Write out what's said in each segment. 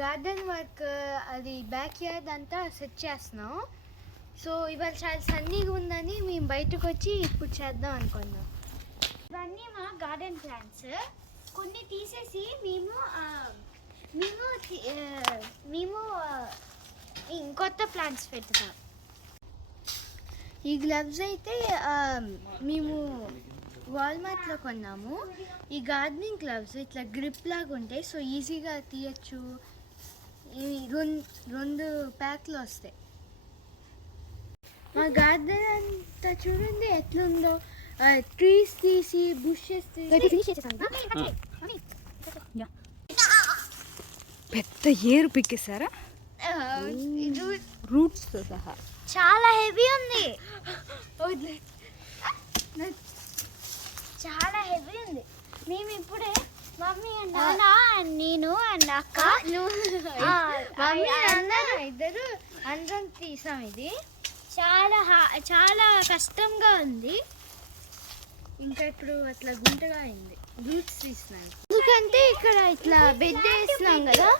Garden work అది back yard అంతా set చేస్తున్నాం. సో ఇవాళ చాలా సన్నీగా ఉందని మేము బయటకు వచ్చి ఇప్పుడు చేద్దాం అనుకున్నాం. ఇవన్నీ మా గార్డెన్ ప్లాంట్స్. కొన్ని తీసేసి మేము ఇంకొత్త ప్లాంట్స్ పెడతాం. ఈ గ్లవ్స్ అయితే మేము వాల్మార్ట్లో కొన్నాము. ఈ గార్డెనింగ్ గ్లవ్స్ ఇట్లా గ్రిప్ లాగా ఉంటాయి, సో ఈజీగా తీయచ్చు. ఇవి రెండు ప్యాక్లు వస్తాయి. మా గార్డెన్ అంతా చూడండి ఎట్లుందో. ట్రీస్ తీసి బుషెస్ పెద్ద ఏరు పిక్కేసారా రూట్స్ సహా. చాలా హెవీ ఉంది, చాలా హెవీ ఉంది. మేము ఇప్పుడే మమ్మీ అండ్ నాన్న అండ్ నేను అండ్ అక్క మమ్మీ నాన్న ఇద్దరు అందరం తీసాం. ఇది చాలా చాలా కష్టంగా ఉంది. ఇంకా ఇప్పుడు అట్లా గుంటగా అయింది. రూట్స్ తీసినాను ఎందుకంటే ఇక్కడ ఇట్లా బెడ్ వేస్తున్నాం కదా,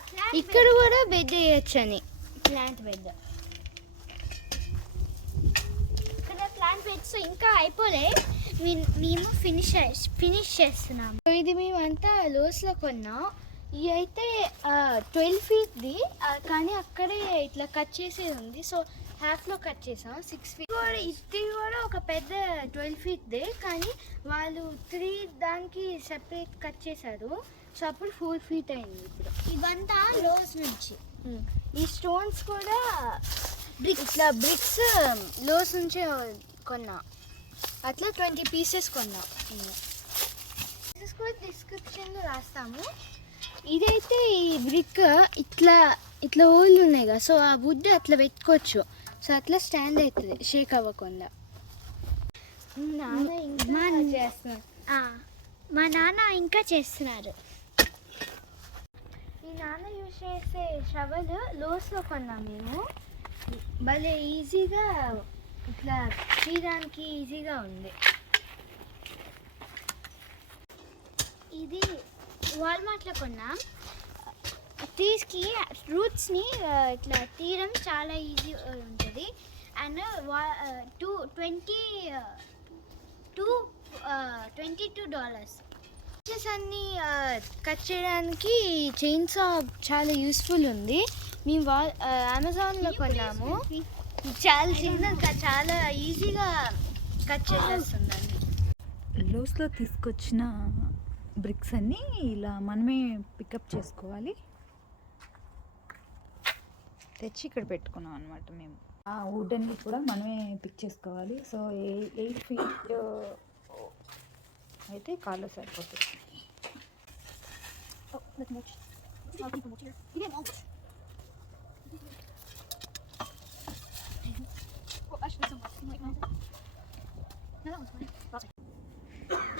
ఇక్కడ కూడా బెడ్ వేయచ్చు అని. ప్లాంట్ బెడ్ ఇక్కడ ప్లాంట్ బెడ్స్ ఇంకా అయిపోలే, మేము ఫినిష్ చేస్తున్నాము. ఇది మేమంతా లోస్లో కొన్నాం. ఇవి అయితే 12 feetది, కానీ అక్కడే ఇట్లా కట్ చేసేది ఉంది. సో హాఫ్లో కట్ చేసాం. 6 feet కూడా. ఇది కూడా ఒక పెద్ద 12 feetదే, కానీ వాళ్ళు 3 దానికి సెపరేట్ కట్ చేశారు. సో అప్పుడు 4 feet అయింది. ఇప్పుడు ఇవంతా లోస్ నుంచి. ఈ స్టోన్స్ కూడా ఇట్లా బ్రిక్స్ లోస్ నుంచి కొన్నా. అట్లా 20 pieces కొన్నా. పీసెస్ కూడా డిస్క్రిప్షన్లో రాస్తాము. ఇదైతే ఈ బ్రిక్ ఇట్లా హోల్లు ఉన్నాయి కదా, సో ఆ వుడ్ అట్లా పెట్టుకోవచ్చు. సో అట్లా స్టాండ్ అవుతుంది షేక్ అవ్వకుండా. మా నాన్న ఇంకా చేస్తున్నారు. ఈ నాన్న యూజ్ చేసే షవల్ లోస్లో కొన్నాం మేము. భలే ఈజీగా ఇట్లా తీయడానికి ఈజీగా ఉంది. ఇది వాల్మార్ట్లో కొన్నాం. ట్రీస్కి రూట్స్ని ఇట్లా తీయడం చాలా ఈజీ ఉంటుంది. అండ్ $22 అన్నీ కట్ చేయడానికి చైన్ సా చాలా యూస్ఫుల్ ఉంది. మేము అమెజాన్లో కొన్నాము. చాలా చిన్నగా చాలా ఈజీగా కట్ చేసేస్తుందండి. లోస్లో తీసుకొచ్చిన బ్రిక్స్ అన్నీ ఇలా మనమే పికప్ చేసుకోవాలి. తెచ్చి ఇక్కడ పెట్టుకున్నాం అనమాట. మేము ఆ వుడ్ అన్ని కూడా మనమే పిక్ చేసుకోవాలి. సో 8 feet అయితే కాళ్ళు సరిపోతుంది.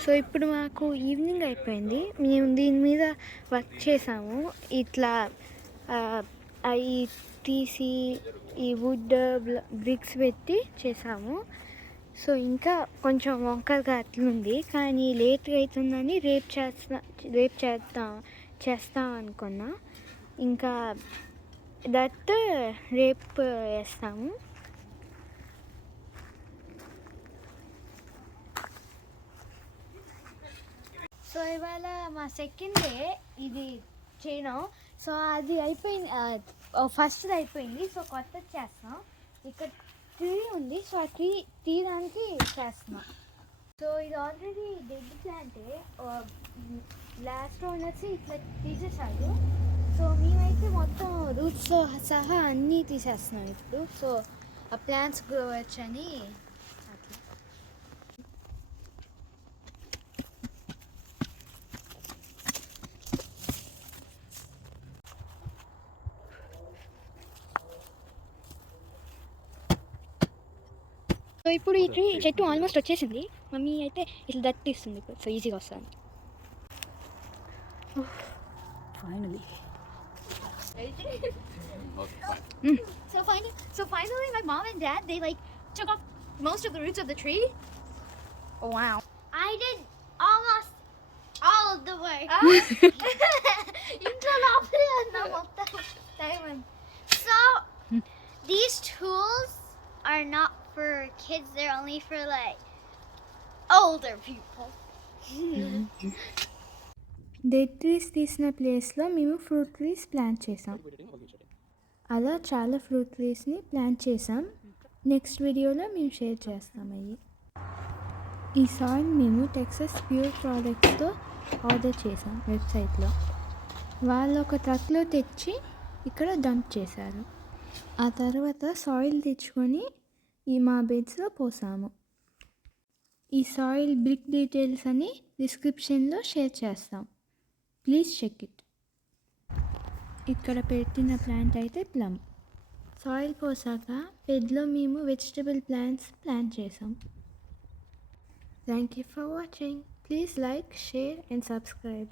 సో ఇప్పుడు మాకు ఈవినింగ్ అయిపోయింది. మేము దీని మీద వర్క్ చేసాము. ఇట్లా అవి తీసి ఈ వుడ్ బ్రిక్స్ పెట్టి చేసాము. సో ఇంకా కొంచెం వంకరగా అట్లుంది, కానీ లేట్గా అవుతుందని రేపు చేస్తాం అనుకున్నా. ఇంకా దట్ రేపు వేస్తాము. సో ఇవాళ మా సెకండ్ డే ఇది చేయడం. సో అది అయిపోయింది, ఫస్ట్ది అయిపోయింది. సో కొత్తది చేస్తాం. ఇక్కడ ట్రీ ఉంది, సో ఆ ట్రీ తీయడానికి చేస్తున్నాం. సో ఇది ఆల్రెడీ డెడ్ ప్లాంటే. లాస్ట్ ఓనర్స్ ఇట్లా తీసేసారు. సో మేమైతే మొత్తం రూట్స్తో సహా అన్నీ తీసేస్తున్నాం ఇప్పుడు. సో ఆ ప్లాంట్స్ గ్రో అవ్వచ్చని అట్లా. సో ఇప్పుడు ఈ చెట్టు ఆల్మోస్ట్ వచ్చేసింది. మమ్మీ అయితే ఇట్లా దట్టిస్తుంది ఇప్పుడు, సో ఈజీగా వస్తుంది. Finally So finally my mom and dad, they like took off most of the roots of the tree. Oh wow. I did almost all of the work. Intro loopli anna mottam. So these tools are not for kids, they're only for like older people. Dead trees తీసిన ప్లేస్లో మేము fruit trees plant చేసాం. అలా చాలా fruit ట్రీస్ని plant చేసాం. Next వీడియోలో మేము share చేస్తాం అవి. ఈ సాయిల్ మేము టెక్సస్ ప్యూర్ ప్రోడక్ట్స్తో ఆర్డర్ చేసాం వెబ్సైట్లో. వాళ్ళు ఒక ట్రక్లో తెచ్చి ఇక్కడ డంప్ చేశారు. ఆ తర్వాత సాయిల్ తెచ్చుకొని మా బెడ్స్లో పోసాము. ఈ సాయిల్ బ్రిక్ డీటెయిల్స్ అని డిస్క్రిప్షన్లో షేర్ చేస్తాం. Please check it. ఇక్కడ పెట్టిన ప్లాంట్ అయితే ప్లమ్. సాయిల్ పోసాక బెడ్లో మేము వెజిటబుల్ ప్లాంట్స్ ప్లాంట్ చేసాం. Thank you for watching. Please like, share and subscribe.